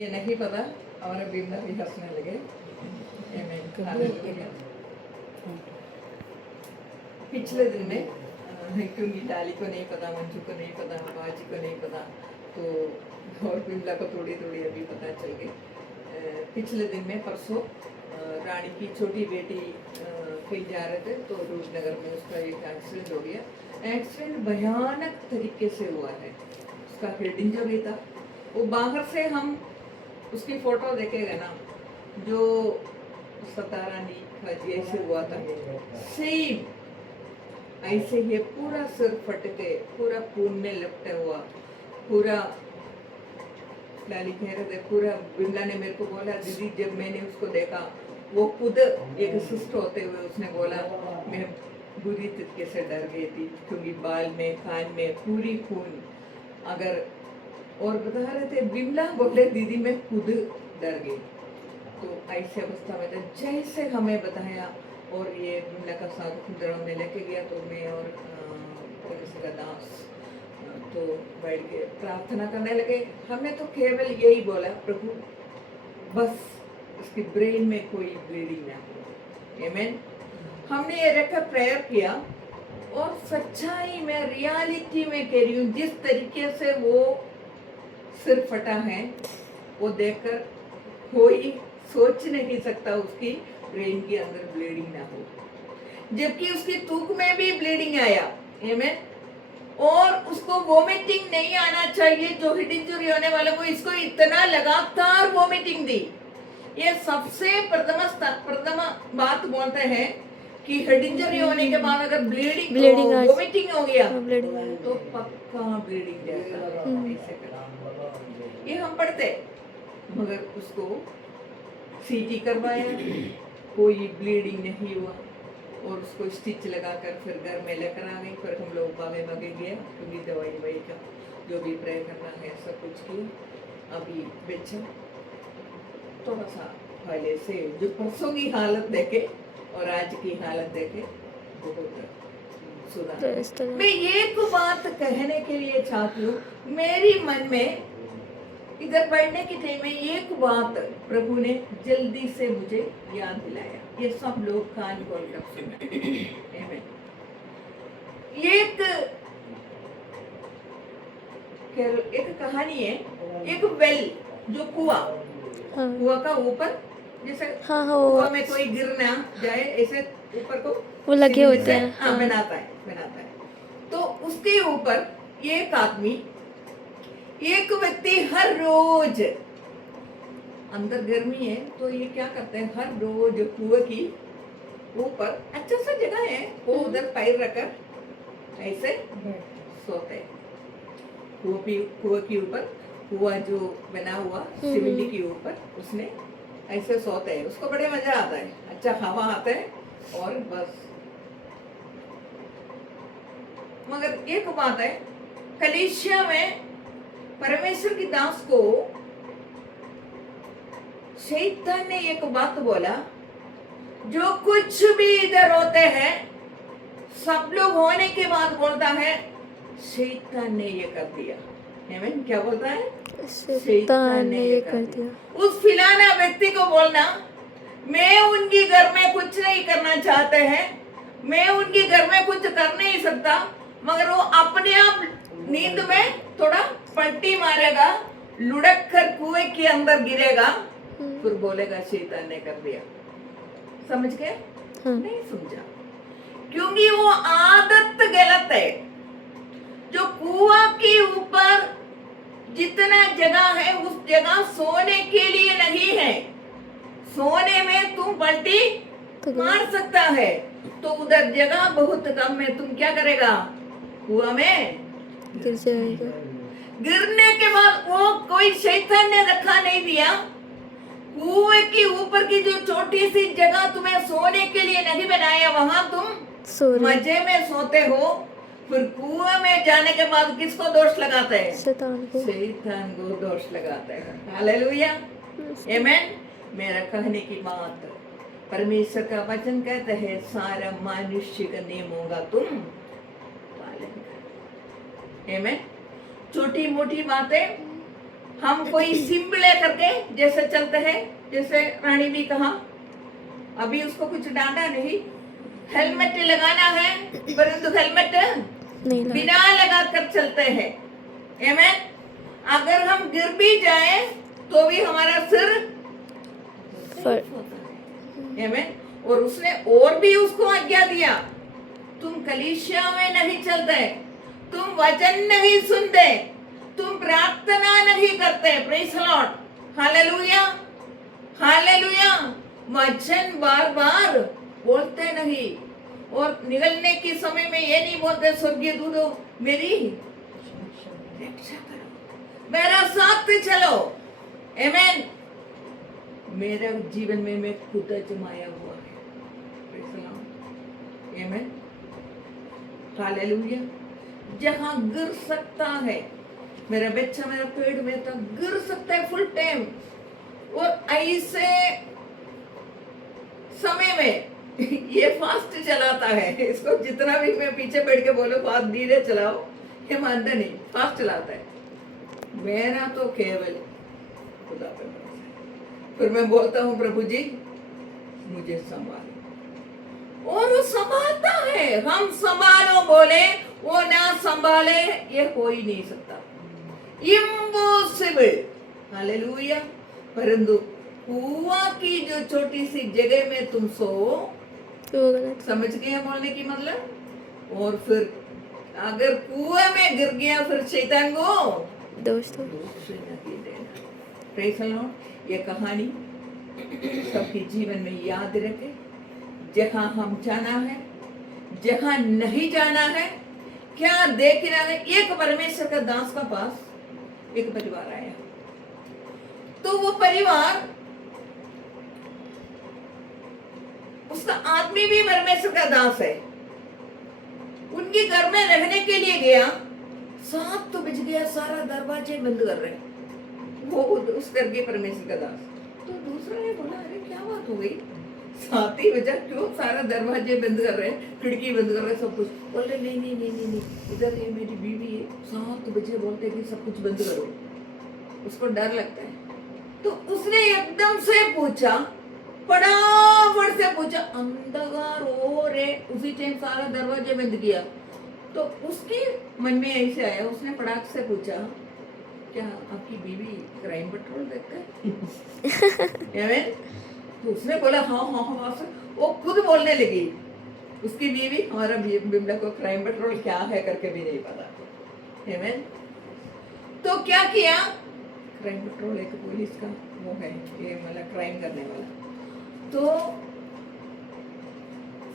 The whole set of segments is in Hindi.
ये नहीं पता और बिमला भी हंसने लगे। हालेलुया। पिछले दिन में क्योंकि डाली को नहीं पता, मंजू को नहीं पता, बाजी को नहीं पता, तो और बिमला को थोड़ी थोड़ी अभी पता चल गई। पिछले दिन में परसों रानी की छोटी बेटी कहीं जा रहे थे तो रूपनगर में उसका एक एक्सीडेंट हो गया। एक्सीडेंट भयानक तरीके से हुआ है, उसका हेड इंजरी था। वो बाहर से हम उसकी फोटो देखेगा ना, जो सतारानी का जैसे हुआ था सेम ऐसे ही पूरा सिर फट के पूरा खून में लपटा हुआ, पूरा लाली कह रहे थे पूरा। बिमला ने मेरे को बोला दीदी जब मैंने उसको देखा वो खुद एक सुस्त होते हुए उसने बोला मैं बुरी तरीके से डर गई थी क्योंकि बाल में कान में पूरी खून। अगर और बता रहे थे बिमला बोले दीदी मैं खुद डर गई। तो ऐसे अवस्था में तो जैसे हमें बताया और ये बिमला का साथ खुंदड़ा में लेके गया तो मैं और का दास तो बैठ के प्रार्थना करने लगे। हमने तो केवल यही बोला प्रभु बस उसकी ब्रेन में कोई ब्लीडिंग ना हो। आमीन। हमने ये रखकर प्रेयर किया और सच्चाई में रियलिटी में कह रही हूँ जिस तरीके से वो सिर फटा है वो देखकर कोई सोच नहीं सकता उसकी ब्रेन के अंदर ब्लीडिंग ना हो, जबकि उसकी तूक में भी ब्लीडिंग आया। आमीन। और उसको वोमिटिंग नहीं आना चाहिए, जो हेड इंजरी होने वाले को इसको इतना लगातार वोमिटिंग दी। ये सबसे प्रथम बात बोलते हैं कि हेड इंजरी होने के बाद अगर ब्लीडिंग वोमिटिंग हो गया तो पक्का ब्लीडिंग जाएगा। ये हम पढ़ते, मगर उसको सीटी करवाया, कोई ब्लीडिंग नहीं हुआ और उसको स्टिच लगाकर फिर घर में लेकर आ गई। फिर हम लोग भागे गए क्योंकि दवाई का जो भी प्रे करना है सब कुछ किया। अभी बेचा थोड़ा सा पहले से जो परसों की हालत देखे और आज की हालत देखे बहुत सुधार। मैं एक बात कहने के लिए चाहती हूँ, मेरी मन में इधर पढ़ने के टाइम में एक बात प्रभु ने जल्दी से मुझे याद दिलाया। ये सब लोग कान खोल कर सुने। एक कहानी है, एक वेल जो कुआं का ऊपर जैसे कुआं में कोई गिर ना जाए ऐसे ऊपर को वो लगे होते हैं। बनाता है। तो उसके ऊपर एक आदमी एक व्यक्ति हर रोज, अंदर गर्मी है तो ये क्या करते हैं हर रोज कुएं की ऊपर अच्छा सा जगह है वो उधर पैर रखकर ऐसे सोते हैं। कुएं के ऊपर कुआं जो बना हुआ सीमेंट के ऊपर उसने ऐसे सोते हैं। उसको बड़े मजा आता है, अच्छा हवा आता है और बस। मगर एक बात है, कलीसिया में परमेश्वर की दास को शैतान ने एक बात बोला, जो कुछ भी इधर होते हैं सब लोग होने के बाद बोलता है शैतान ने ये कर दिया। आमीन। क्या बोलता है? शैतान ने ये कर दिया। उस फिलाना व्यक्ति को बोलना मैं उनके घर में कुछ नहीं करना चाहते हैं, मैं उनके घर में कुछ कर नहीं सकता, मगर वो अपने आप नींद में थोड़ा पट्टी मारेगा, लुढ़क कर कुएं के अंदर गिरेगा, फिर बोलेगा शैतान ने कर दिया। समझ गए? नहीं समझा, क्योंकि वो आदत गलत है। जो कुआं के ऊपर जितना जगह है उस जगह सोने के लिए नहीं है। सोने में तुम पट्टी मार सकता है, तो उधर जगह बहुत कम है, तुम क्या करेगा? कुआं में गिर जाएगा। गिरने के बाद वो कोई शैतान ने रखा नहीं दिया। कुएं के ऊपर की जो छोटी सी जगह तुम्हें सोने के लिए नहीं बनाया, वहां तुम मजे में सोते हो। फिर कुएं में जाने के बाद किसको दोष लगाते हैं? शैतान को दोष लगाते हैं। हालेलुया। आमीन। मेरा कहने की बात, परमेश्वर का वचन कहता है सारा मनुष्य का नियमों का तुम पालन करो। आमीन। छोटी मोटी बातें हम कोई सिम लेकर के जैसे चलते हैं, जैसे रानी भी कहा, अभी उसको कुछ डांटा नहीं, हेलमेट लगाना है, परंतु हेलमेट नहीं लगा। बिना लगा कर चलते हैं। आमेन। अगर हम गिर भी जाए तो भी हमारा सिर फर- आमेन। और उसने और भी उसको आज्ञा दिया, तुम कलीसिया में नहीं चलते, तुम वचन नहीं सुनते, तुम प्रार्थना नहीं करते। Praise the Lord, hallelujah, hallelujah. वचन बार बार बोलते नहीं, और निकलने के समय में ये नहीं बोलते, स्वर्गीय दूतों मेरी रक्षा करो, मेरा साथ चलो। आमेन। मेरे जीवन में मैं खुद जमाया हुआ है। Praise the Lord, amen, hallelujah. जहां गिर सकता है मेरा बच्चा, मेरा पेट में तो गिर सकता है फुल टाइम, और ऐसे समय में ये फास्ट चलाता है, इसको जितना भी मैं पीछे बैठ के बोलो फास्ट धीरे चलाओ, ये मानता नहीं, फास्ट चलाता है। मेरा तो केवल खुदा पे भरोसा है। फिर मैं बोलता हूँ प्रभु जी मुझे संभालो, और वो संभालता है। हम संभालो बोले, वो ना संभाले ये हो ही नहीं सकता, इम्पॉसिबल। हालेलुया। परंतु कुआ की जो छोटी सी जगह में तुम सो, वो गलत। समझ गए हैं बोलने की मतलब। और फिर अगर कुएं में गिर गया फिर शैतान को दोस्तों दोष नहीं देना। Praise the Lord. ये कहानी सबके जीवन में याद रखे, जहां हम जाना है, जहां नहीं जाना है, क्या देखना है। एक परमेश्वर का दास का पास एक परिवार आया, तो वो परिवार, उसका आदमी भी परमेश्वर का दास है, उनके घर में रहने के लिए गया। 7 तो बज गया, सारा दरवाजे बंद कर रहे, वो उस घर के परमेश्वर का दास। तो दूसरा ने बोला अरे क्या बात हो गई, 7 ही बजा, क्यों सारा दरवाजे बंद कर रहे, खिड़की बंद कर रहे, सब कुछ। बोले नहीं नहीं नहीं नहीं नहीं, इधर ये मेरी बीवी है, 7 बजे बोलते कि सब कुछ बंद करो, उसको डर लगता है। तो उसने एकदम से पूछा, फटाफट से पूछा, अंधकार हो रे, उसी टाइम सारा दरवाजे बंद किया। तो उसके मन में ऐसे आया, उसने फटाक से पूछा क्या आपकी बीवी क्राइम पेट्रोल देखता है? तो उसने बोला हाँ हाँ हाँ। वो खुद बोलने लगी, उसकी बीवी, हमारा बिमला को क्राइम पेट्रोल क्या है करके भी नहीं पता। आमेन। तो क्या किया, क्राइम पेट्रोल एक पुलिस का वो है, ये मतलब क्राइम करने वाला। तो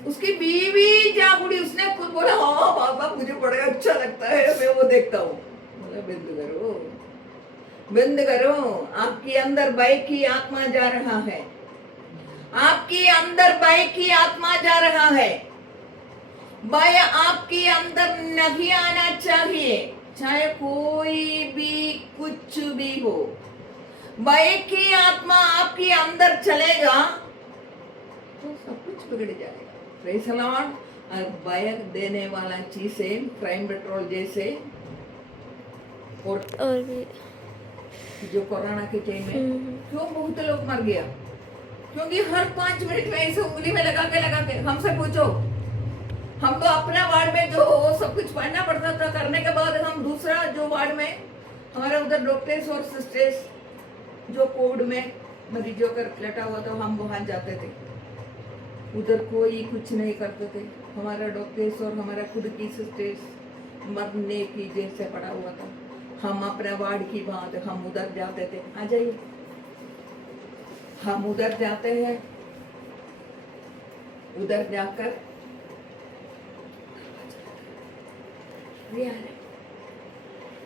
उसकी बीवी जा बुढ़ी, उसने खुद बोला हाँ बाबा मुझे बड़ा अच्छा लगता है, मैं वो देखता हूँ। बोला बंद करो, बंद करो, आपके अंदर बाइक की आत्मा जा रहा है, आपके अंदर बाइक की आत्मा जा रहा है। बाय आपके अंदर नहीं आना चाहिए, चाहे कोई भी कुछ भी हो। बाइक की आत्मा आपके अंदर चलेगा तो सब कुछ बिगड़ जाएगा। Praise the Lord. और बाइक देने वाला चीजें क्राइम पेट्रोल जैसे, और भी जो कोरोना के टाइम में क्यों बहुत लोग मर गया, क्योंकि हर 5 मिनट में ऐसे उंगली में लगा के हमसे पूछो। हम तो अपना वार्ड में जो सब कुछ पढ़ना पड़ता था, करने के बाद हम दूसरा जो वार्ड में हमारे उधर डॉक्टर्स और सिस्टर्स जो कोविड में मरीजों का लटा हुआ था, हम वहां जाते थे, उधर कोई कुछ नहीं करते थे। हमारा डॉक्टर्स और हमारा खुद की सिस्टर्स मरने की जैसे पड़ा हुआ था। हम अपने वार्ड की बात, हम उधर जाते थे। आ जाइए, हम उधर जाते हैं, उधर जाकर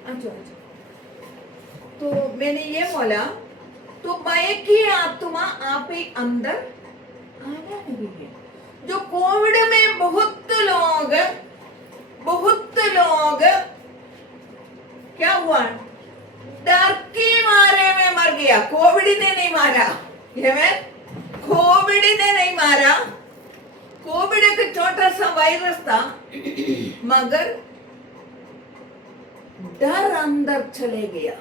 अच्छा। तो मैंने ये बोला, तो बाइक की आत्मा आप ही अंदर आना नहीं है। जो कोविड में बहुत लोग क्या हुआ, डर के मारे में मर गया। कोविड ने नहीं मारा, कोविड ने नहीं मारा। कोविड एक छोटा सा वायरस था, मगर डर अंदर चले गया।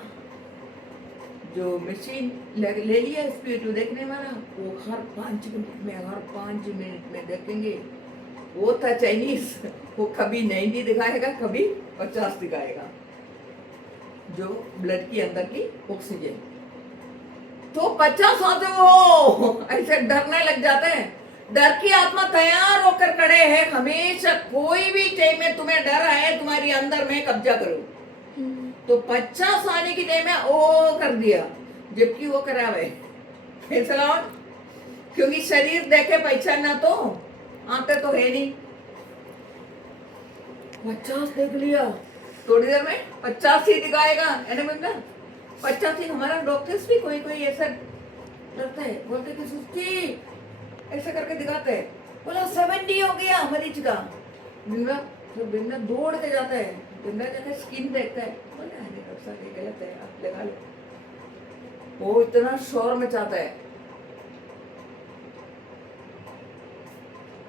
जो मशीन ले लिया स्पीड देखने वाला, वो हर 5 मिनट में देखेंगे। वो था चाइनीज, वो कभी 90 दिखाएगा, कभी 50 दिखाएगा, जो ब्लड की अंदर की ऑक्सीजन। तो 50 आते हो ऐसे डरने लग जाते हैं। डर की आत्मा तैयार होकर खड़े हैं हमेशा, कोई भी टाइम में तुम्हें डर आए तुम्हारी अंदर में कब्जा करो। तो 50 आने की टाइम में ओ कर दिया, जबकि वो करावे फैसला, क्योंकि शरीर देखे पहचानना तो आते तो है नहीं। 50 देख लिया, थोड़ी देर में 85 ही दिखाएगा, है ना बंदा 85। हमारा डॉक्टर्स भी कोई ऐसा डरता है, बोलते कि सुस्ती ऐसा करके दिखाते हैं, बोला 70 हो गया मरीज का। बिंदा दौड़ के जाता है, बिंदा जाकर स्किन देखता है, बोला अरे डॉक्टर साहब ये गलत है, आप लगा लो। वो इतना शोर मचाता है।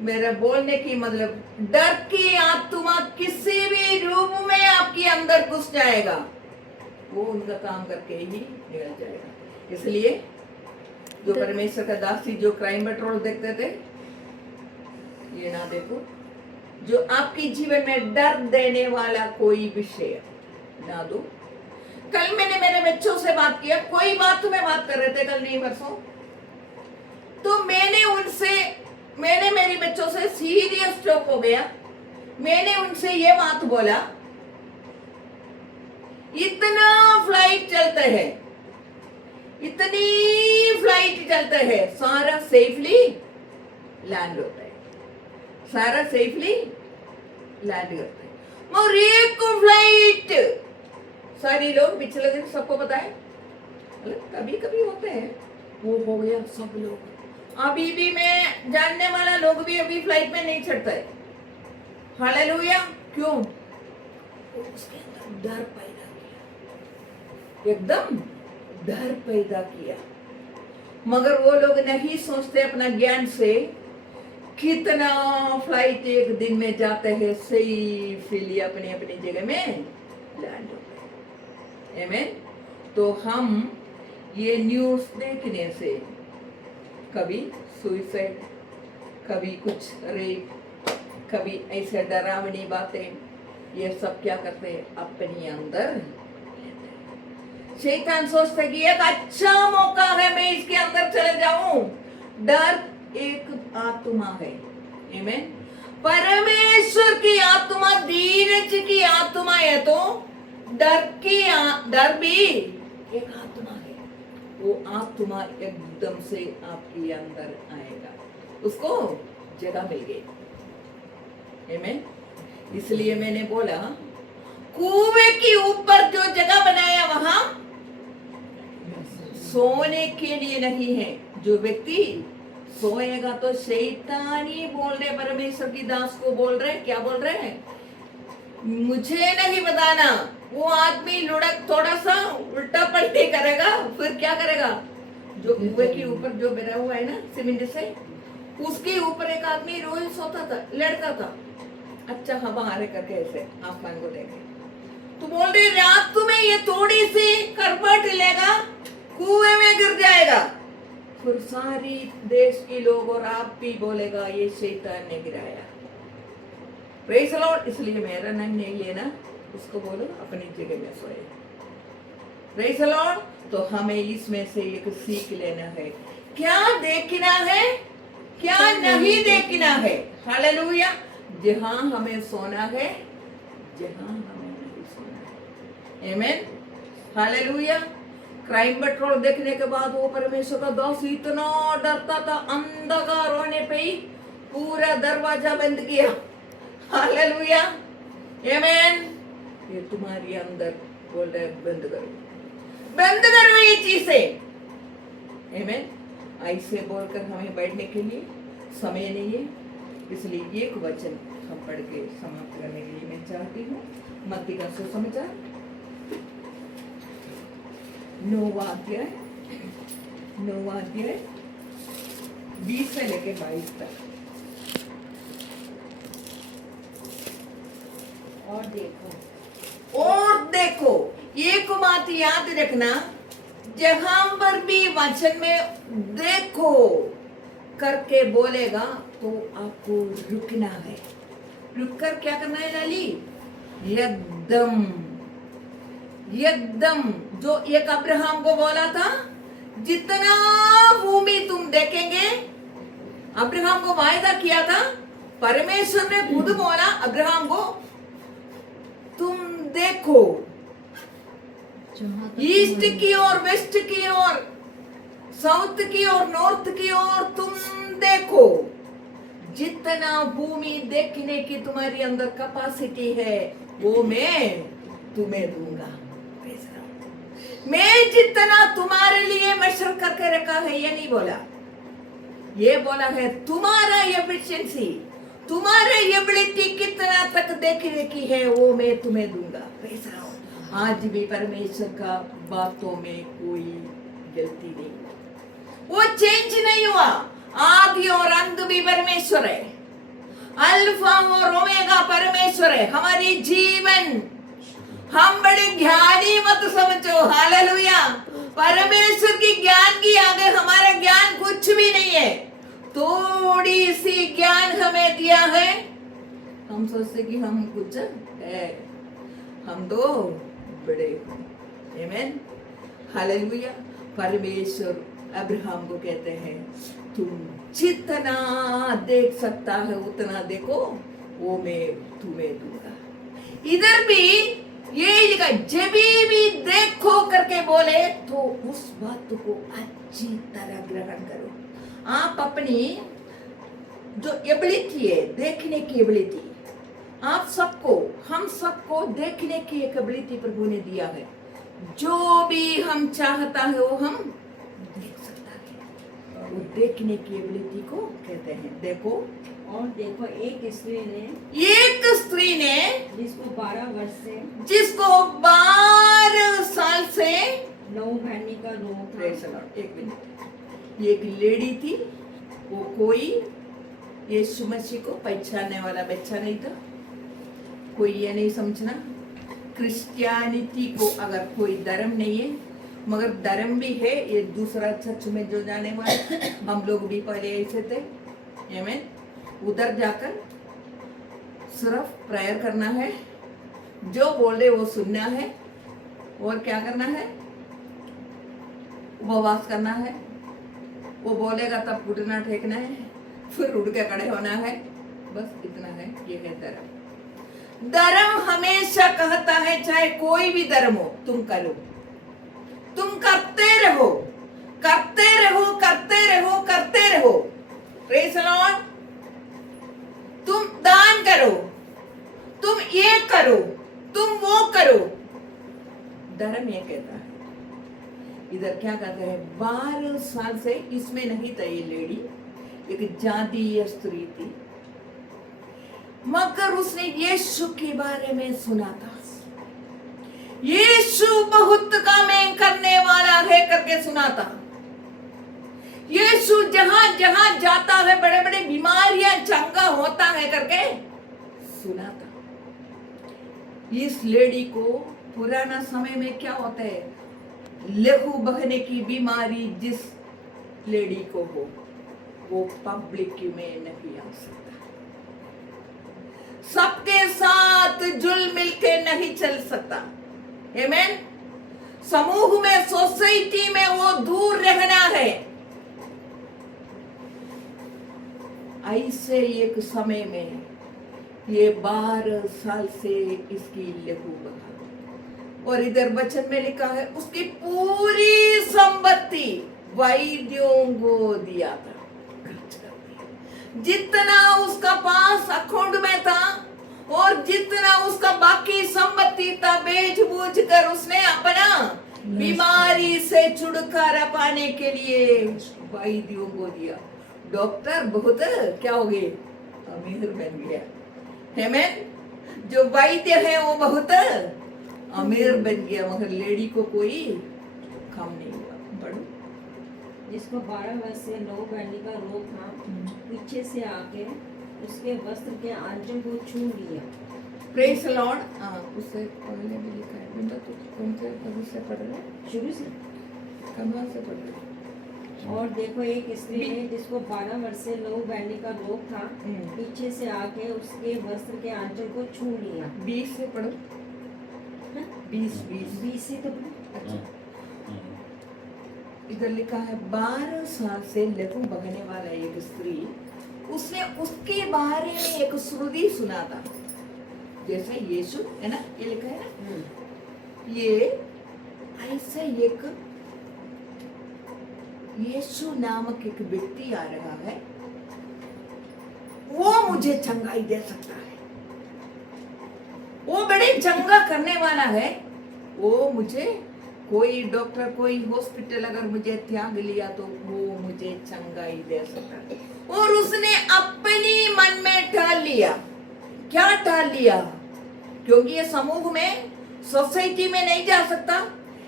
मेरा बोलने की मतलब, डर की आत्मा किसी भी रूप में आपके अंदर घुस जाएगा, वो उनका काम करके ही निकल जाएगा। इसलिए जो परमेश्वर का दासी जो क्राइम पेट्रोल देखते थे, ये ना देखो। जो आपके जीवन में डर देने वाला कोई विषय ना दो। कल मैंने मेरे बच्चों से बात किया, कोई बात तुम्हें बात कर रहे थे कल नहीं परसों, तो मैंने मेरी बच्चों से सीरियस टॉक हो गया। मैंने उनसे ये बात बोला, इतना फ्लाइट चलते हैं, इतनी फ्लाइट चलते हैं, सारा सेफली लैंड होता है, सारा सेफली लैंड करते हैं। और एक फ्लाइट सारी लोग पिछले दिन सबको पता है, कभी कभी होते हैं, वो हो गया सब लोग। अभी भी मैं जानने वाला लोग भी अभी फ्लाइट में नहीं चढ़ता है। हालेलुया। क्यों? उसके अंदर डर पैदा किया, एकदम डर पैदा किया। मगर वो लोग नहीं सोचते अपना ज्ञान से कितना फ्लाइट एक दिन में जाते हैं, सेफली अपनी अपनी जगह में लैंड होते हैं। आमीन। तो हम ये न्यूज़ देखने से कभी सुसाइड, कभी कुछ रेप, कभी ऐसे डरावनी बातें, ये सब क्या करते हैं अपने अंदर। शैतान सोचता है कि एक अच्छा मौका है, मैं इसके अंदर चले जाऊं। डर एक आत्मा है। आमीन। परमेश्वर की आत्मा धीरज की आत्मा है, तो डर भी एक आत्मा है। वो आत्मा एकदम से आपके अंदर आएगा, उसको जगह मिल गई। आमीन। इसलिए मैंने बोला, कुएं के ऊपर जो जगह बनाया वहां सोने के लिए नहीं है। जो व्यक्ति सोएगा तो शैतान ही बोल रहे, परमेश्वर की दास को बोल रहे, क्या बोल रहे हैं, मुझे नहीं बताना। वो आदमी लुढ़क थोड़ा सा उल्टा पलटी करेगा, फिर क्या करेगा, जो कुएं के ऊपर जो बना हुआ है ना सीमेंट से, उसके ऊपर एक आदमी रोज सोता था, लड़ता था, अच्छा हवा आ रहे करके ऐसे आसमान को देखे। तो बोल रहे रात में ये थोड़ी सी करवट लेगा, कुएं में गिर जाएगा, फिर सारी देश के लोग और आप भी बोलेगा ये शैतान ने गिराया। Praise the Lord. इसलिए मेरा नाम नहीं लेना, उसको बोलो अपनी जगह में सोए। Praise the Lord. तो हमें इसमें से एक सीख लेना है, क्या देखना है, क्या नहीं देखना है। हालेलुया। जहां हमें सोना है, जहां हमें नहीं सोना है। आमीन। हालेलुया। क्राइम पेट्रोल देखने के बाद वो परमेश्वर का दास इतना डरता था, अंधकार होने पे ही पूरा दरवाजा बंद किया। हालेलुया। आमीन। ये तुम्हारे अंदर बोल रहे बंद करो, बंद करो ये चीजें। आमीन। ऐसे बोलकर हमें बैठने के लिए समय नहीं है, इसलिए एक वचन हम पढ़ के समाप्त करने के लिए मैं चाहती हूँ। मत्ती का सुसमाचार 9वां अध्याय 20 से लेके 22 तक। और देखो एक बात याद रखना, जहां पर भी वचन में देखो करके बोलेगा तो आपको रुकना है। रुक कर क्या करना है लाली? एकदम एकदम जो एक अब्राहम को बोला था, जितना भूमि तुम देखेंगे, अब्राहम को वायदा किया था। परमेश्वर ने खुद बोला अब्राहम को, तुम देखो ईस्ट की ओर, वेस्ट की ओर, साउथ की ओर, नॉर्थ की ओर तुम देखो। जितना भूमि देखने की तुम्हारी अंदर कैपेसिटी है वो मैं तुम्हें दूंगा। मैं जितना तुम्हारे लिए मेजर करके रखा है ये नहीं बोला, ये बोला है तुम्हारा एफिशिएंसी, तुम्हारे एबिलिटी कितना तक देखने की है वो मैं तुम्हें दूंगा। आज भी परमेश्वर का बातों में कोई गलती नहीं, वो चेंज नहीं हुआ। आदि और अंत भी परमेश्वर है, अल्फा और ओमेगा परमेश्वर है। हमारी जीवन हम बड़े ज्ञानी मत समझो, हालेलुया। परमेश्वर की ज्ञान की आगे हमारा ज्ञान कुछ भी नहीं है। थोड़ी सी ज्ञान हमें दिया है, हम सोचते कि हम कुछ है, हम तो बड़े। आमीन, हालेलुया। परमेश्वर अब्राहम को कहते हैं तुम जितना देख सकता है उतना देखो, वो मैं तुम्हें दूंगा। इधर भी ये जब भी देखो करके बोले तो उस बात को अच्छी तरह ग्रहण करो। आप अपनी जो एबिलिटी है, देखने की एबिलिटी, आप सबको, हम सबको देखने की एक एबिलिटी प्रभु ने दिया है। जो भी हम चाहता है वो हम देख सकता है। वो देखने की एबिलिटी को कहते हैं देखो। और देखो एक स्त्री ने जिसको 12 साल से लहू बहने का रोग था। एक मिनट, एक लेडी थी, वो कोई यीशु मसीह को पहचानने वाला बच्चा नहीं था। कोई ये नहीं समझना क्रिश्चियनिटी को अगर कोई धर्म नहीं है, मगर धर्म भी है। ये दूसरा चर्च में जो जाने वाले, हम लोग भी पहले ऐसे थे। आमीन। उधर जाकर सिर्फ प्रेयर करना है, जो बोले वो सुनना है, और क्या करना है? उपवास करना है। वो बोलेगा तब घुटना टेकना है, फिर उठ के खड़े होना है, बस इतना है। ये है धर्म। धर्म हमेशा कहता है चाहे कोई भी धर्म हो, तुम करो, तुम करते रहो, करते रहो, करते रहो, करते रहो। Praise the Lord. तुम दान करो, तुम ये करो, तुम वो करो। धर्म ये कहता है। इधर क्या कहते हैं? 12 साल से इसमें नहीं था ये लेडी, एक जातीय स्त्री थी, मगर उसने यीशु के बारे में सुना था। यीशु बहुत कामें करने वाला है करके सुना था। यीशु जहां जहां जाता है बड़े बड़े बीमारियां चंगा होता है करके सुना था। इस लेडी को पुराना समय में क्या होता है, लहू बहने की बीमारी जिस लेडी को हो वो पब्लिक में नहीं आ सकता, सबके साथ जुल मिल के नहीं चल सकता। आमीन। समूह में, सोसाइटी में वो दूर रहना है। ऐसे एक समय में ये 12 साल से इसकी लहू बहा, और इधर वचन में लिखा है उसकी पूरी संपत्ति वैद्यों को दिया था, जितना उसका पास अकाउंट में था और जितना उसका बाकी संपत्ति था बेच बूझ कर उसने अपना बीमारी से छुटकारा पाने के लिए वैद्यों को दिया। डॉक्टर बहुत क्या हो गए, अमीर बन गया। आमीन। जो वैद्य है वो बहुत अमीर बन गया, मगर लेडी को कोई कम नहीं हुआ। पढ़ो। जिसको 12 वर्ष से लहू बहने का रोग था, पीछे से आके उसके वस्त्र के आंचल को छू लिया। Praise the Lord. उससे पहले भी लिखा है, बिंदा तो कौन से पद से पढ़ रहे हैं? शुरू से कहाँ से पढ़ रहे हो? और देखो एक स्त्री ने जिसको 12 वर्ष से लहू बहने का रोग था, हम्म। पीछे से आके उसके वस्त्र के आंचल को छू लिया। 20 से पढ़ो। 20 20 से तो अच्छा, इधर लिखा है 12 साल से लहू बहने वाला एक स्त्री, उसने उसके बारे में एक श्रुति सुना था, जैसे यीशु है ना, ये लिखा है ना, ये ऐसे एक यीशु नामक एक व्यक्ति आ रहा है, वो मुझे चंगाई दे सकता है, वो बड़े चंगा करने वाला है, वो मुझे कोई डॉक्टर कोई हॉस्पिटल अगर मुझे त्याग लिया तो वो मुझे चंगाई दे सकता है। और उसने अपनी मन में ठान लिया, क्या ठान लिया, क्योंकि ये समूह में सोसाइटी में नहीं जा सकता,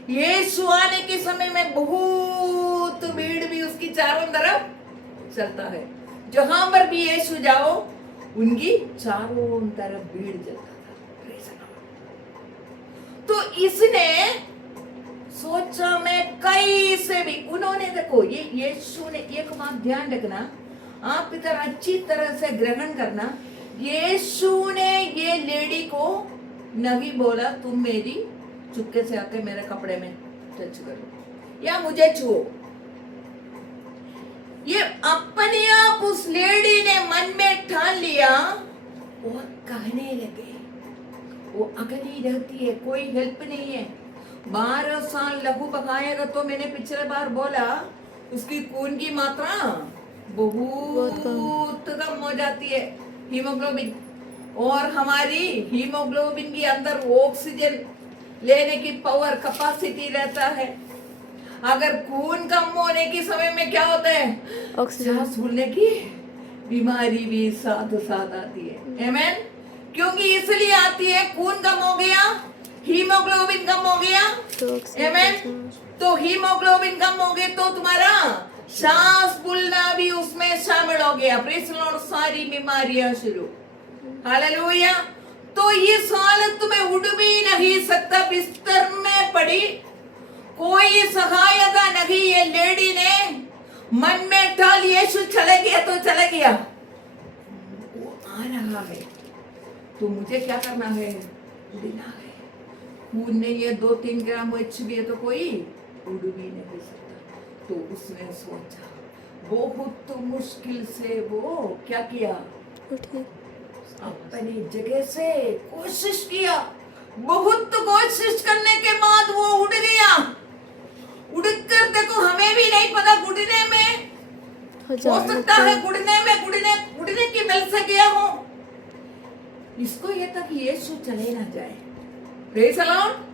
यीशु आने के समय में बहुत भीड़ भी उसकी चारों तरफ चलता है, जहां पर भी यीशु जाओ उनकी चारों तरफ भीड़ चलता था। तो इसने सोचा मैं कैसे भी, उन्होंने देखो ये यीशु ने एक बात ध्यान रखना, आप इधर अच्छी तरह से ग्रहण करना, यीशु ने ये लेडी को नहीं बोला तुम मेरी चुपके से आके मेरे कपड़े में टच करो या मुझे छुओ, ये अपने आप उस लेडी ने मन में ठान लिया और कहने लगे, वो अकेली रहती है, कोई हेल्प नहीं है, 12 साल लहू बहाएगा तो मैंने पिछले बार बोला उसकी खून की मात्रा बहुत कम हो जाती है, हीमोग्लोबिन, और हमारी हीमोग्लोबिन के अंदर ऑक्सीजन लेने की पावर कैपेसिटी रहता है, अगर खून कम होने के समय में क्या होता है, सांस फूलने की बीमारी भी साथ साथ आती है। आमीन। क्योंकि इसलिए आती है, खून कम हो गया, हीमोग्लोबिन कम हो गया, आमीन, तो हीमोग्लोबिन कम हो गए तो तुम्हारा सांस फूलना भी उसमें शामिल हो गया, प्रेज़ द लॉर्ड, सारी बीमारियां शुरू, हालेलुया। तो इस हालत में उठ भी नहीं सकता, बिस्तर में पड़ी, कोई सहायता नहीं, ये लेडी ने मन में ठान यीशु चले गया तो चले गया, वो आ रहा है तो मुझे क्या करना है, उड़ना है, खून नहीं है 2-3 ग्राम एचबी है तो कोई उड़ भी नहीं सकता। तो उसने सोचा, बहुत मुश्किल से वो क्या किया, उठे, अपनी जगह से कोशिश किया, बहुत कोशिश करने के बाद वो उड़ गया। उड़कर देखो, हमें भी नहीं पता उड़ने में हो सकता है, उड़ने की बल से गया हो, इसको ये तक यीशु चले ना जाए, प्रेज़ द लॉर्ड।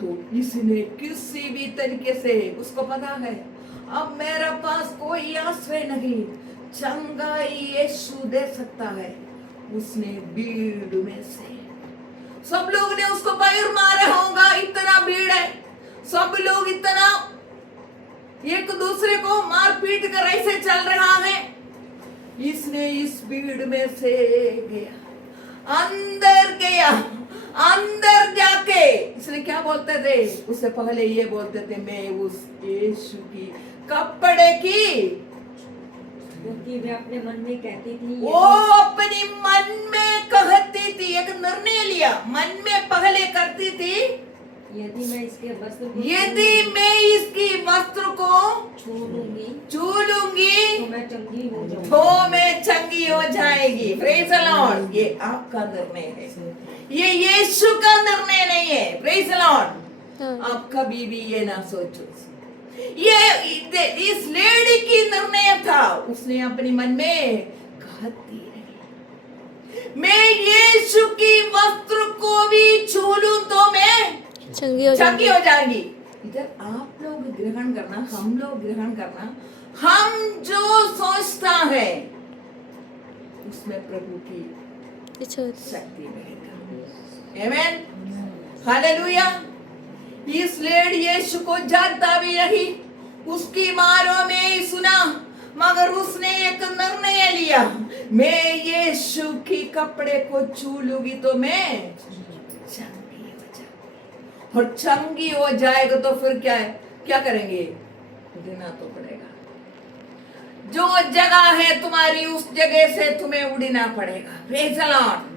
तो इसने किसी भी तरीके से, उसको पता है अब मेरा पास कोई आश्रय नहीं, चंगाई यीशु दे सकता है, उसने भीड़ में से, सब लोग ने उसको पैर मारा होगा, इतना भीड़ है, सब लोग इतना एक दूसरे को मार पीट कर ऐसे चल रहा है, इसने इस भीड़ में से गया, अंदर गया, अंदर जाके इसने क्या बोलते थे, उससे पहले ये बोलते थे मैं उस यीशु की कपड़े की, क्योंकि वे अपने मन में कहती थी, वो अपने मन में कहती थी, एक निर्णय लिया, मन में पहले करती थी, यदि मैं इसके वस्त्र को छू लूंगी तो मैं चंगी हो जाऊंगी, तो मैं चंगी हो जाएगी, प्रेज़ द लॉर्ड। ये आपका निर्णय है, ये यीशु का निर्णय नहीं है, प्रेज़ द लॉर्ड। आप कभी भी ये ना सोचो, ये इस लेडी की निर्णय था, उसने अपने मन में कहती रही, मैं यीशु की वस्त्र को भी छू लूं तो मैं चंगी हो जाएगी। इधर आप लोग ग्रहण करना, हम लोग ग्रहण करना, हम जो सोचता है उसमें प्रभु की शक्ति रहेगा, आमीन, हालेलुया। इस लेडी यीशु को जानता भी नहीं, उसकी मारों में सुना, मगर उसने एक निर्णय लिया, मैं यीशु की कपड़े को छू लूंगी तो मैं चंगी हो जाऊंगी, और चंगी हो जाएगा तो फिर क्या है, क्या करेंगे? उड़ना तो पड़ेगा। जो जगह है तुम्हारी, उस जगह से तुम्हें उड़ना पड़ेगा। Praise the Lord.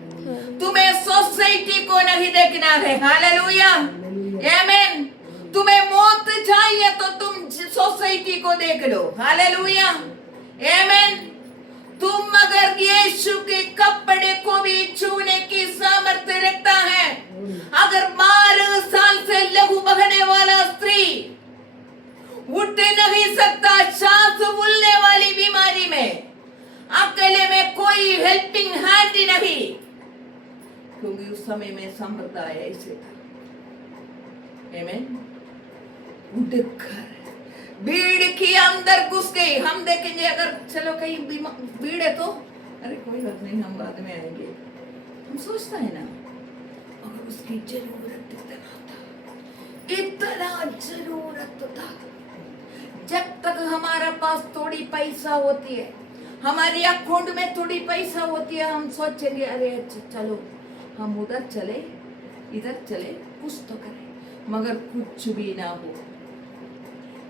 तुम्हें सोसाइटी को नहीं देखना है। हालेलुया, आमीन। तुम्हें मौत चाहिए तो तुम सोसाइटी को देख लो। हालेलुया, आमीन। तुम अगर यीशु के कपड़े को भी छूने की सामर्थ्य रखता है, अगर 12 साल से लहू बहने वाला स्त्री उठ नहीं सकता, सांस फूलने वाली बीमारी में, अकेले में कोई हेल्पिंग हैंड ही नहीं, क्योंकि उस समय में संप्रदाय ऐसे था। आमीन। उठकर भीड़ के अंदर घुस गई। हम देखेंगे अगर चलो कहीं भीड़ है तो अरे कोई बात नहीं, हम बाद में आएंगे, हम सोचता है ना। अगर उसकी जरूरत इतना जरूरत था, जब तक हमारा पास थोड़ी पैसा होती है, हमारी अकाउंट में थोड़ी पैसा होती है, हम सोचेंगे अरे चलो हम उधर चले, इधर चले, कुछ तो करें, मगर कुछ भी ना हो।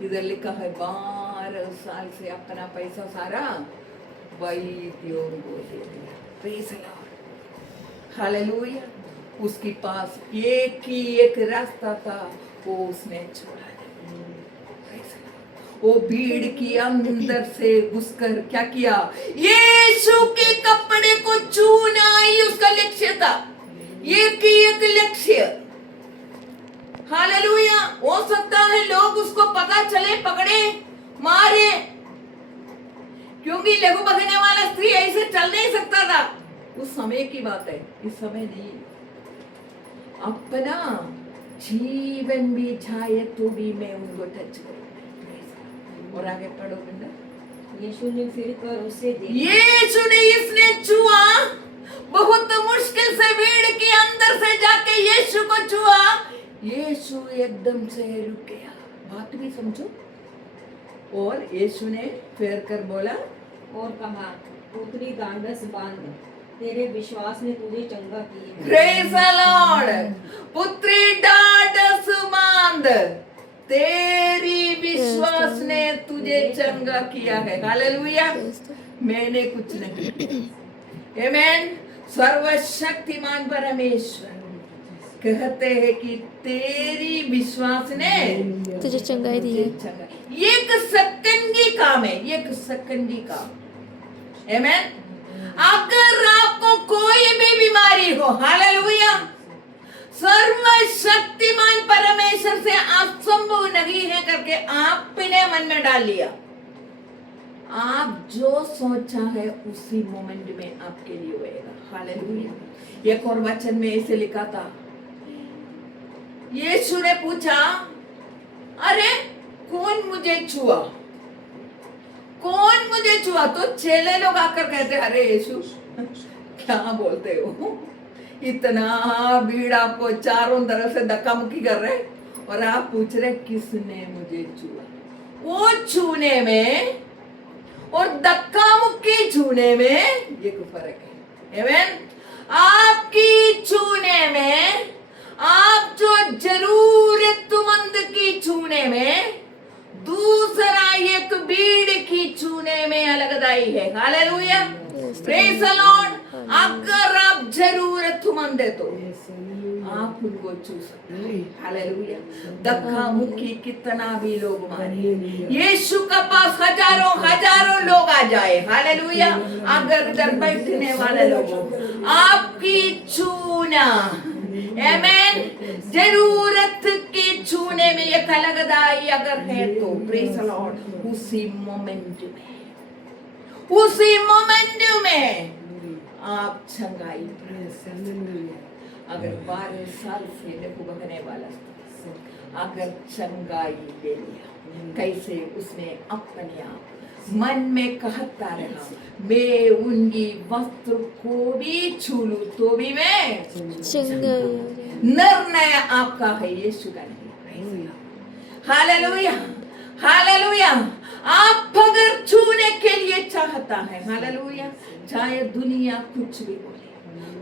इधर लिखा है 12 साल से अपना पैसा सारा वैद्यों को दे दिया। Praise the Lord, hallelujah. उसके पास एक ही एक रास्ता था, वो उसने छोड़ा नहीं। Praise the Lord. वो भीड़ की अंदर से घुसकर क्या किया? यीशु के कपड़े को छूना ही उसका लक्ष्य था। एक ही एक लक्ष्य। हालेलुया। हो सकता है लोग उसको पता चले, पकड़े, मारे, क्योंकि लहू बहने वाला स्त्री ऐसे चल नहीं सकता था। उस समय की बात है, इस समय नहीं। अपना जीवन भी जाए तो भी मैं उनको टच करूंगा। और आगे पढ़ो बिंदा। यीशु ने फिर कर उसे देखा। यीशु ने इसने छुआ, बहुत मुश्किल से भीड़ के अंदर से जाके यीशु को छुआ। यीशु एकदम से रुक गया। बात भी समझो। और यीशु ने फेर कर बोला और कहा, पुत्री ढांढस बांध, तेरे विश्वास ने तुझे चंगा किया। Praise the Lord. पुत्री ढांढस बांध, तेरी विश्वास ने तुझे चंगा किया है। हालेलुया। मैंने कुछ नहीं किया। आमीन। सर्वशक्तिमान परमेश्वर कहते हैं कि तेरी विश्वास ने तुझे चंगाई दी है। एक सेकंड की काम है, एक सेकंड की काम। आमीन। अगर आपको कोई भी बीमारी हो, हालेलुया, सर्वशक्तिमान परमेश्वर से असंभव नहीं है करके आपने मन में डाल लिया। आप जो सोचा है उसी मोमेंट में आपके लिए होएगा। हालेलुया। एक और वचन में ऐसे लिखा था, यीशु ने पूछा, अरे कौन मुझे छुआ? कौन मुझे छुआ? तो चेले लोग आकर कहते, अरे यीशु क्या बोलते हो? इतना भीड़ आपको चारों तरफ से धक्का मुक्की कर रहे और आप पूछ रहे किसने मुझे छुआ? वो छूने में और धक्का मुक्की छूने में ये फर्क है। आमीन। आपकी छूने में, आप जो जरूरतमंद की छूने में, दूसरा एक भीड़ की छूने में अलगदाई है। हालेलुया। Praise the Lord. अगर आप जरूरतमंद है तो आप उनको छू सकते हैं। हालेलुया। धक्का मुक्की कितना भी लोग मारे, यीशु के पास हजारों हजारों लोग आ जाए, हालेलुया, अगर इधर बैठने वाले लोग आपकी छूना, आमीन, जरूरत की छूने में एक अलगदाई अगर है तो प्रेज़ द लॉर्ड, उसी मोमेंट में आप चंगाई। अगर 12 साल से लहू बहने वाला अगर चंगाई ले लिया, कैसे उसने अपने आप मन में कहता रहा, मैं उनकी वस्त्र को भी छू लूं तो भी मैं चंगाई। निर्णय आपका है, यीशु का नहीं। Hallelujah, hallelujah. आप अगर छूने के लिए चाहता है, हालेलुया, चाहे दुनिया कुछ भी बोले,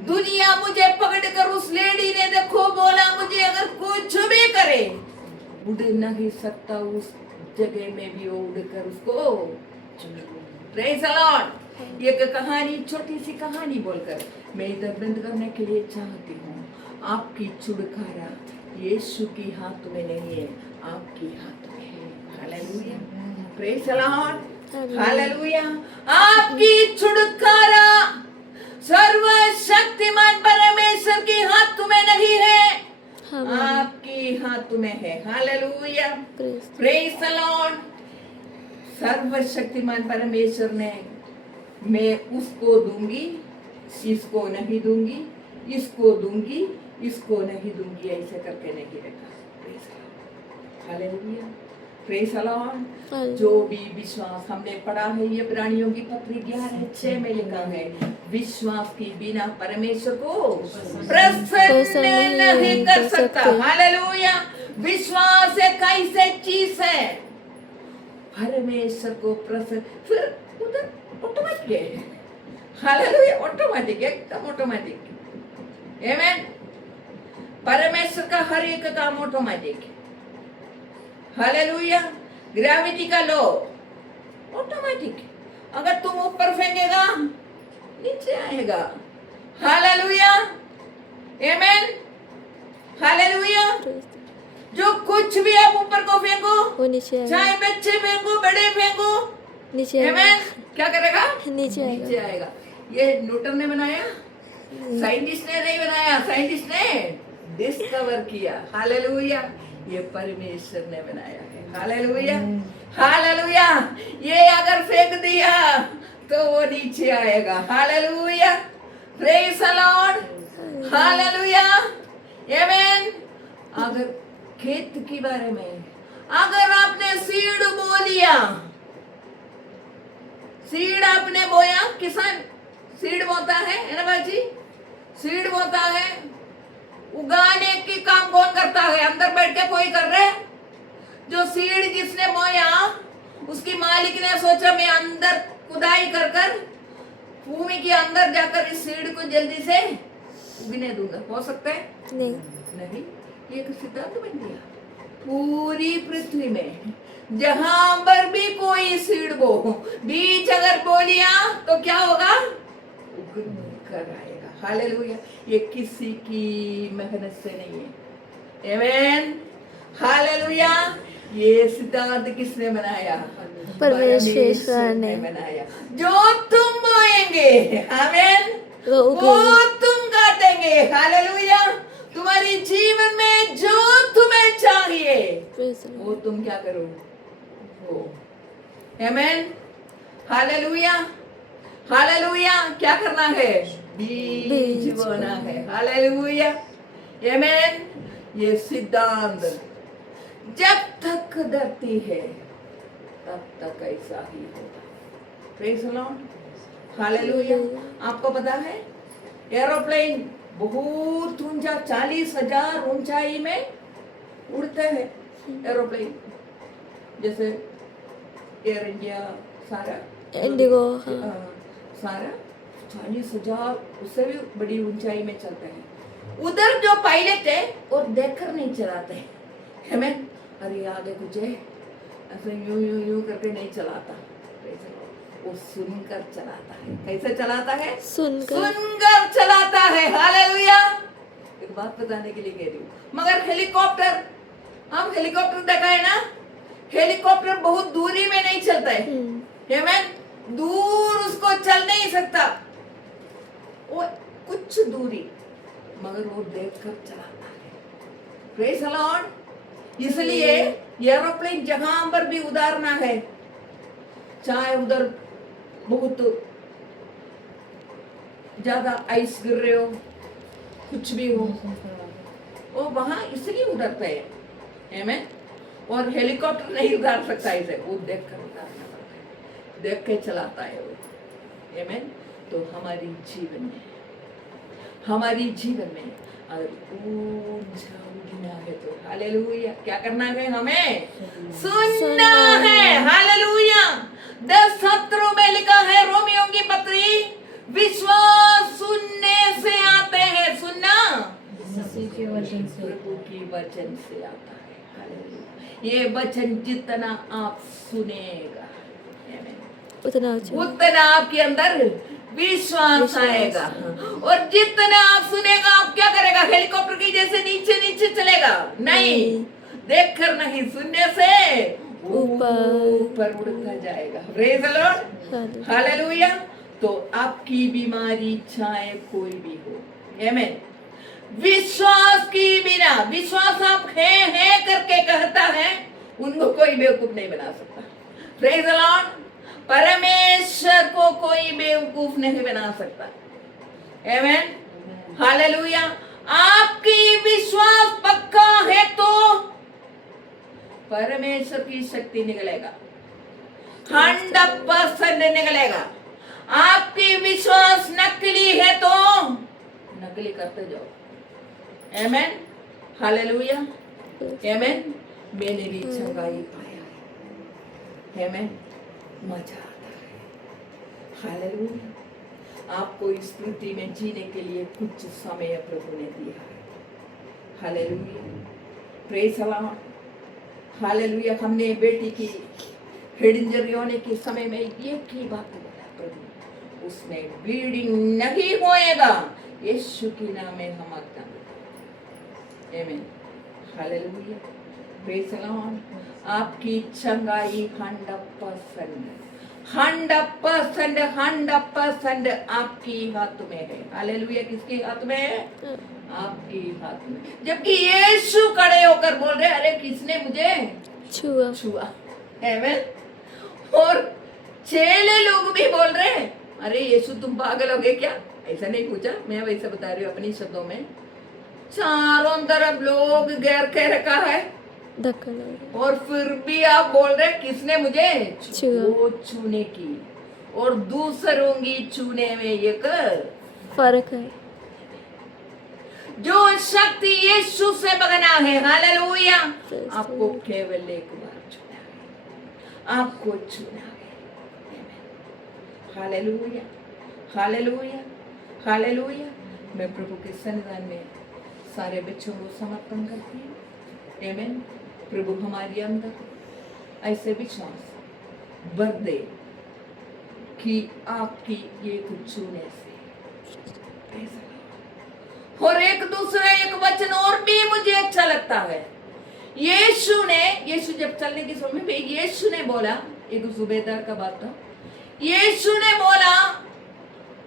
दुनिया मुझे पकड़कर, उस लेडी ने देखो बोला, मुझे अगर कुछ भी करे, उड़ नहीं सकता, उस जगह में भी वो उड़कर उसको प्रेज़ द लॉर्ड। एक कहानी, छोटी सी कहानी बोलकर मैं इधर बंद करने के लिए चाहती हूँ। आपकी छुटकारा यीशु की हाथ में नहीं है, आपकी हाथ में है। Hallelujah, praise the Lord, hallelujah. आपकी छुटकारा सर्वशक्तिमान परमेश्वर के हाथ में नहीं है, आपकी हाथ में है। Hallelujah, praise the Lord. सर्वशक्तिमान परमेश्वर ने, मैं उसको दूंगी, इसको नहीं दूंगी, इसको दूंगी, इसको नहीं दूंगी, ऐसे करके नहीं रखा। Praise the Lord, hallelujah, praise the Lord. जो भी विश्वास हमने पढ़ा है, ये इब्रानियों की पत्री 11:6 में लिखा है, विश्वास के बिना परमेश्वर को प्रसन्न नहीं कर सकता। हालेलुया, विश्वास एक ऐसी चीज है, परमेश्वर को प्रसन्न, फिर उधर ऑटोमेटिक है। हालेलुया, ऑटोमेटिक, एकदम ऑटोमेटिक। आमेन। परमेश्वर का हर एक काम ऑटोमेटिक। हालेलुया, ग्रेविटी का लॉ ऑटोमेटिक। अगर तुम ऊपर फेंकेगा नीचे आएगा। हालेलुया, आमेन, हालेलुया। जो कुछ भी आप ऊपर को फेंको, वो नीचे आएगा, चाहे बच्चे फेंको, बड़े फेंको, नीचे आएगा, आमेन, क्या करेगा? नीचे नीचे आएगा। आएगा। ये न्यूटन ने बनाया, साइंटिस्ट ने नहीं बनाया, साइंटिस्ट ने डिस्कवर किया। हालेलुया, ये परमेश्वर ने बनाया है। Hallelujah, hallelujah. ये अगर फेंक दिया तो वो नीचे आएगा। Hallelujah, praise the Lord, hallelujah, amen. अगर खेत के बारे में, अगर आपने सीड बो लिया, सीड आपने बोया, किसान सीड बोता है ना बाजी, सीड बोता है। उगाने की काम कौन करता है? अंदर बैठ के कोई कर रहे? जो सीड जिसने बोया, उसकी मालिक ने सोचा मैं अंदर खुदाई कर कर भूमि के अंदर जाकर इस सीड को जल्दी से उगने दूंगा। हो सकता है? नहीं, नहीं, ये एक सिद्धांत बन गया। पूरी पृथ्वी में जहां पर भी कोई सीड बो, बीज अगर बो लिया तो क्या होगा? उग कर आएगा। हालेलुया, ये किसी की मेहनत से नहीं है। आमेन, हालेलुया। ये सिद्धांत किसने बनाया? परमेश्वर ने बनाया। जो तुम बोएंगे, आमेन, वो वो उगेगा। तुम काटेंगे। हालेलुया, तुम्हारी जीवन में जो तुम्हें चाहिए Praise the Lord. वो तुम क्या करो? वो, आमेन, हालेलुया, हालेलुया। क्या करना है? बीज बोना है। हालेलुया, आमेन। ये सिद्धांत जब तक धरती है तब तक ऐसा ही होगा। Praise the Lord, hallelujah. आपको पता है एरोप्लेन बहुत ऊंचा 40,000 ऊंचाई में उड़ते हैं एरोप्लेन, जैसे एयर इंडिया, सारा इंडिगो, सारा 40,000, उससे भी बड़ी ऊंचाई में चलते हैं। उधर जो पायलट है वो देखकर नहीं चलाते हैं, हमें अरे आगे कुछ है ऐसे यूं यूं यूं करके नहीं चलाता, वो सुनकर चलाता है। कैसे चलाता है? सुनकर चलाता है। हालेलुया। एक बात बताने के लिए कह रही हूँ, मगर हेलीकॉप्टर, हम हेलीकॉप्टर देखा है ना, हेलीकॉप्टर बहुत दूरी में नहीं चलता है, आमेन, दूर उसको चल नहीं सकता, वो कुछ दूरी, मगर वो देखकर चलाता है। Praise the Lord. इसलिए एरोप्लेन जहां पर भी उतारना है, चाहे उधर बहुत ज्यादा आइस गिर रहे हो, कुछ भी हो, वो वहां इसलिए उतरते हैं, आमेन। और हेलीकॉप्टर नहीं उतार सकता इसे, वो देख कर उतारना पड़ता है, देख के चलाता है वो, आमेन। तो हमारी जीवन में अगर ऊंचा उड़ना है तो हालेलुया, क्या करना है? हमें सुनना है। हालेलुया। 10:17 में लिखा है रोमियों की पत्री, विश्वास सुनने से आते हैं, सुनना मसीह के वचन से, प्रभु की वचन से आता है। ये वचन जितना आप सुनेगा, Amen, उतना अच्छा उतना आपके अंदर विश्वास आएगा। और जितना आप सुनेगा, आप क्या करेगा? हेलीकॉप्टर की जैसे नीचे नीचे चलेगा नहीं, देखकर नहीं, सुनने से ऊपर उड़ता जाएगा। Praise the Lord, hallelujah. तो आपकी बीमारी चाहे कोई भी हो, आमेन, विश्वास की बिना, विश्वास आप है करके कहता है, उनको कोई बेवकूफ नहीं बना सकता। प्रेज द लॉर्ड, परमेश्वर को कोई बेवकूफ नहीं बना सकता। आमेन, हालेलुया। आपकी विश्वास पक्का है तो परमेश्वर की शक्ति निकलेगा, 100% निकलेगा। आपकी विश्वास नकली है तो नकली करते जाओ। आमेन, हालेलुया, आमेन। मैंने भी चंगाई पाया है, आमेन, मजा आता है, हालेलुया। आपको इस पृथ्वी में जीने के लिए कुछ समय प्रभु ने दिया है, hallelujah, praise the Lord, hallelujah. हमने बेटी की हेड इंजरी होने के समय में एक ही बात बोला, प्रभु उसने ब्लीडिंग नहीं होएगा, यीशु के नाम में हम आज्ञा देते हैं, आमीन, हालेलुया, प्रेज द लॉर्ड। आपकी चंगाई 100% आपकी हाथ में है, हालेलुया। किसके हाथ में है? आपकी हाथ में। जबकि यीशु खड़े होकर बोल रहे, अरे किसने मुझे छुआ, आमीन। और चेले लोग भी बोल रहे, अरे यीशु तुम पागल हो गए क्या? ऐसा नहीं पूछा, मैं वैसे बता रही हूँ अपनी शब्दों में। चारों तरफ लोग घेर के रखा है और फिर भी आप बोल रहे किसने मुझे वो छूने की, और दूसरों की छूने में एक फर्क है। जो शक्ति यीशु से बगना है, हालेलुया, आपको केवल एक बार छूना है, आपको छूना है, हालेलुया, हालेलुया, हालेलुया। मैं प्रभु के सन्निधान में सारे बच्चों को समर्पण करती हूँ, आमीन। प्रभु हमारे अंदर ऐसे विश्वास भर दे कि आपकी ये कुछ छूने से, और एक दूसरा एक वचन और भी मुझे अच्छा लगता है। यीशु जब चलने के समय में यीशु ने बोला, एक सूबेदार का बात था, यीशु ने बोला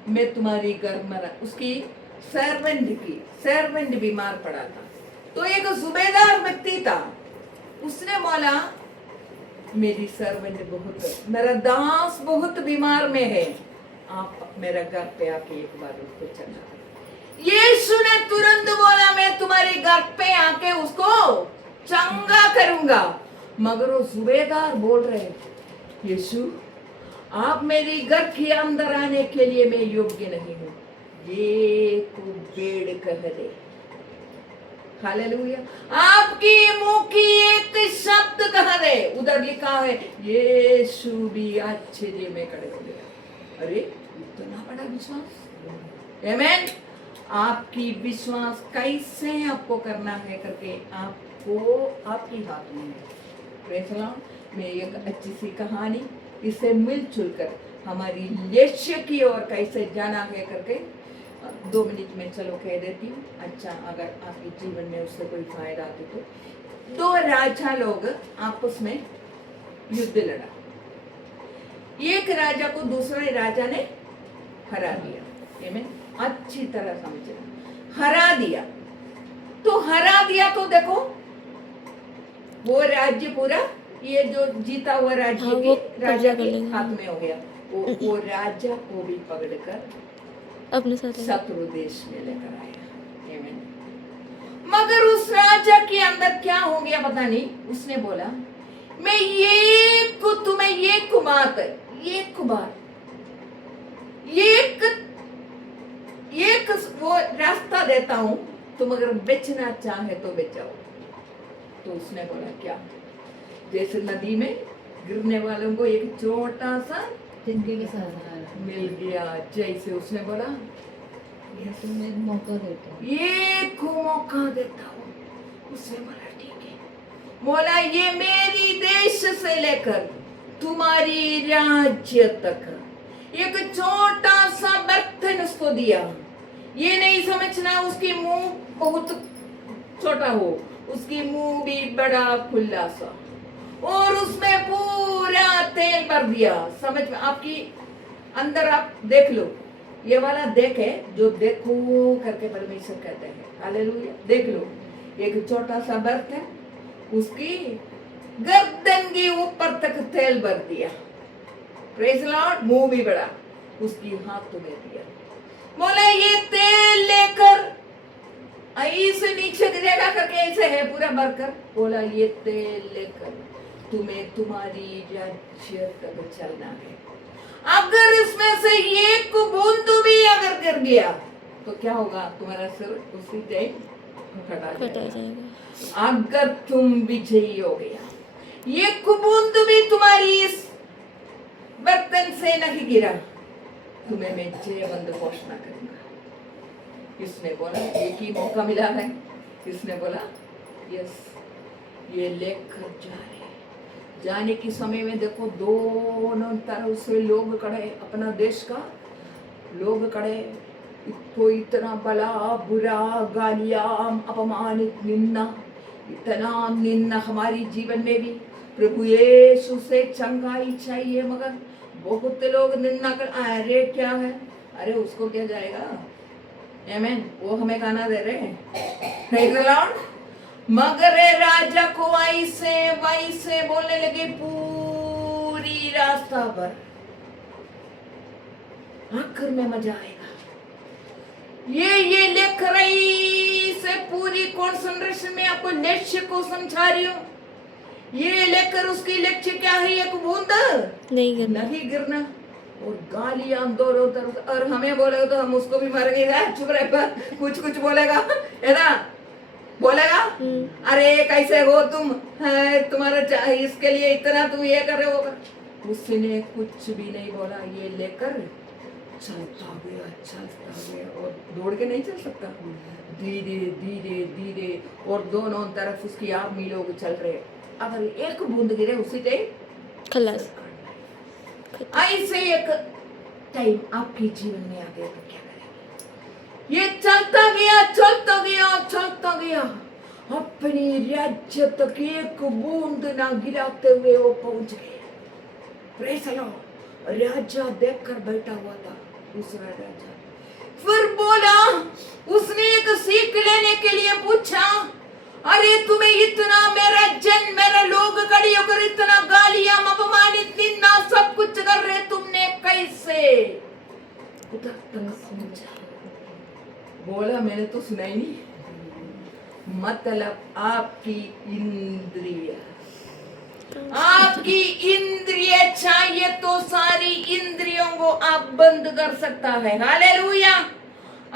मैं तुम्हारी घर में, उसकी सर्वेंट बीमार पड़ा था, तो एक सूबेदार व्यक्ति था, उसने बोला मेरी सर्वेंट बहुत, मेरा दास बहुत बीमार में है, आप मेरा घर पे आके एक बार उसको चंगा। यीशु ने तुरंत बोला मैं तुम्हारे घर पे आके उसको चंगा करूंगा। मगर वो सूबेदार बोल रहे, यीशु आप मेरी घर के अंदर आने के लिए मैं योग्य नहीं हूं, ये को बेड़ कह दे, हालेलुया। आपकी मुंह की एक शब्द कह दे, उधर लिखा है यीशु भी आश्चर्य में खड़े हो गया। अरे इतना बड़ा विश्वास, आमीन। आपकी विश्वास कैसे आपको करना है करके आपको आपकी हाथ में है। Praise the Lord. मैं एक अच्छी सी कहानी इसे मिलजुल कर हमारी लक्ष्य की ओर कैसे जाना है करके 2 मिनट में चलो कह देती हूँ। अच्छा, अगर आपके जीवन में उससे कोई फायदा आते तो 2 राजा लोग आपस में युद्ध लड़ा, एक राजा को दूसरे राजा ने हरा दिया, आमीन। अच्छी तरह समझना, हरा दिया तो देखो वो राज्य पूरा, ये जो जीता हुआ राज्य के राजा के हाथ में हो गया, वो राजा को भी पकड़कर अपने साथ शत्रु देश में लेकर आया, आमीन। मगर उस राजा के अंदर क्या हो गया पता नहीं, उसने बोला मैं तुम्हें एक वो रास्ता देता हूं, तुम अगर बेचना चाहे तो बेचाओ। तो उसने बोला क्या? जैसे नदी में गिरने वालों को एक छोटा सा जिंदगी के सहारा मिल गया, जैसे उसने बोला तुम्हें एक मौका देता हूँ, एक मौका देता हूँ। उसने बोला ठीक है। बोला ये मेरी देश से लेकर तुम्हारी राज्य तक एक छोटा सा बर्तन उसको दिया। ये नहीं समझना उसकी मुंह बहुत छोटा हो, उसकी मुंह भी बड़ा खुला सा, और उसमें पूरा तेल भर दिया। समझ में आपकी अंदर आप देख लो, ये वाला देखे जो देखो करके परमेश्वर कहते हैं। हालेलुया। देख लो, एक छोटा सा बर्तन, उसकी गर्दन के ऊपर तक तेल भर दिया। Praise Lord. मुंह भी बड़ा, उसकी हाथ में दिया। बोले ये तेल लेकर ऐसे नीचे गिरेगा करके ऐसे है पूरा भरकर। बोला ये तेल लेकर तुम्हें तुम्हारी राज्य तक चलना है। अगर इसमें से एक बूंद भी अगर गिर गया तो क्या होगा? तुम्हारा सिर उसी टाइम कटा कटा जाएगा। जाएगा। अगर तुम विजयी हो गया, ये बूंद भी तुम्हारी इस बर्तन से नहीं गिरा, तुम्हें मैं जयवंत घोषणा करूंगा। इसने बोला एक ही मौका मिला है। इसने बोला यस, ये लेकर जा रहे। जाने के समय में देखो दोनों तरफ से लोग खड़े, अपना देश का लोग खड़े। तो इतना बड़ा बुरा गालियां, अपमानित, निंदा, इतना निंदा हमारी जीवन में भी प्रभु यीशु से चंगाई चाहिए, मगर बहुत लोग निंदा कर, अरे क्या है, अरे उसको क्या जाएगा। आमीन। वो हमें गाना दे रहे हैं। Praise the Lord. मगर राजा को ऐसे वैसे बोलने लगे पूरी रास्ता पर। आखिर में मजा आएगा। ये लिख रही से पूरी कॉन्सेंट्रेशन में आपको लक्ष्य को समझा रही हूँ। ये लेकर उसकी लक्ष्य क्या है? एक बूंद नहीं गिरना। नहीं गिरना। और गालियां दोनों तरफ। और हमें बोलेगा तो हम उसको भी मारेंगे। चुप रहे, कुछ बोलेगा है ना, बोलेगा अरे कैसे हो तुम, है तुम्हारा इसके लिए इतना तुम ये कर रहे हो। उसने कुछ भी नहीं बोला। ये लेकर चलता गया और दौड़ के नहीं चल सकता। धीरे धीरे धीरे, और दोनों तरफ उसकी आर्मी लोग चल रहे। अगर एक बूंद गिरे उसी टाइम खलास। ऐसे एक टाइम आपके जीवन में आ गया तो क्या करेंगे? ये चलता गया अपनी राज्य तक एक बूंद ना गिराते हुए वो पहुंच गए। Praise the Lord. राजा देखकर बैठा हुआ था, दूसरा राजा। फिर बोला, उसने एक सीख लेने के लिए पूछा, अरे तुम्हें इतना मेरा लोग खड़ी होकर इतना गालियां, अपमानित, निंदा सब कुछ कर रहे, तुमने कैसे उधर तक पहुंचा? बोला मैंने तो सुना ही नहीं। मतलब आपकी इंद्रिय चाहिए तो सारी इंद्रियों को आप बंद कर सकता है। हालेलुया।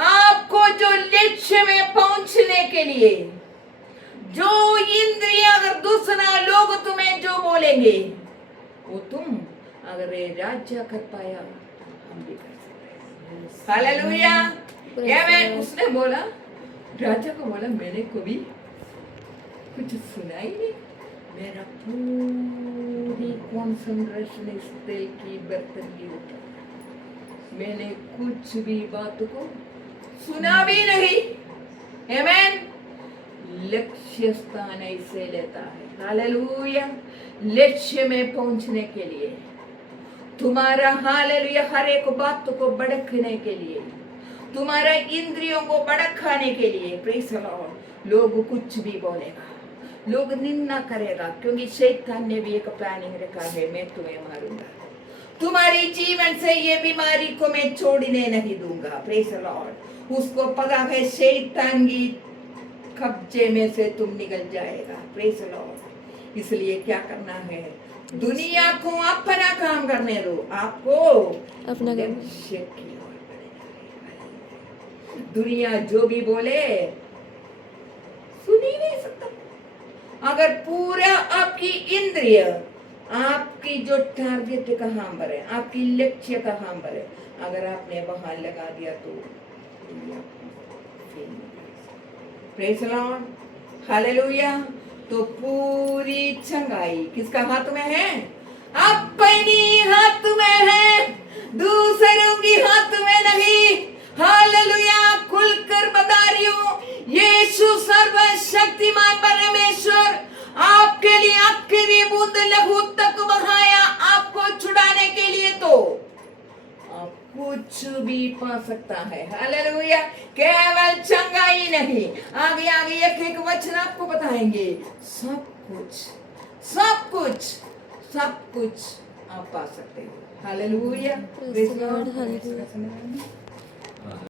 आपको जो लक्ष्य में पहुंचने के लिए जो इंद्रिय, अगर दूसरा लोग तुम्हें जो बोलेंगे वो तुम अगर ये राज्य कर पाया हम भी कर सकते हैं। हालेलुया। आमीन। उसने बोला, राजा को बोला मैंने कभी कुछ सुना ही नहीं। मेरा पूरी कंसंट्रेशन इस तेल की बर्तन के ऊपर। मैंने कुछ भी बात को सुना भी नहीं। आमीन। लक्ष्य स्थान ऐसे लेता है। हालेलुया। लक्ष्य में पहुंचने के लिए तुम्हारा, हालेलुया, हर एक बात को भड़कने के लिए, तुम्हारा इंद्रियों को भड़काने के लिए, प्रेज़ द लॉर्ड, लोग कुछ भी बोलेगा, लोग निंदा करेगा, क्योंकि शैतान ने भी एक प्लानिंग रखा है, मैं तुम्हें मारूंगा, तुम्हारी जीवन से ये बीमारी को मैं छोड़ने नहीं दूंगा। Praise the Lord. उसको पता है शैतान की कब्जे में से तुम निकल जाएगा। Praise the Lord. इसलिए क्या करना है? दुनिया को अपना काम करने दो, आपको अपना लक्ष्य की ओर बढ़ना। दुनिया जो भी बोले सुन ही नहीं सकता। अगर पूरा आपकी इंद्रिय, आपकी जो टारगेट कहाँ पर है, आपकी लक्ष्य कहाँ पर है, अगर आपने वहां लगा दिया तो दुनिया प्रेज़ द लॉर्ड। हालेलुया। तो पूरी चंगाई किसका हाथ में है? अपनी हाथ में है, दूसरों की हाथ में नहीं। हालेलुया। खुलकर बता रही हूं, यीशु सर्वशक्तिमान परमेश्वर आपके लिए आखिरी बूंद लहू तक बहाया आपको छुड़ाने के लिए, तो आप कुछ भी पा सकता है। हालेलुया। केवल चंगाई नहीं, आगे आगे एक एक वचन आपको बताएंगे। सब कुछ सब कुछ सब कुछ आप पा सकते हो। Hallelujah. Praise the Lord. Hallelujah.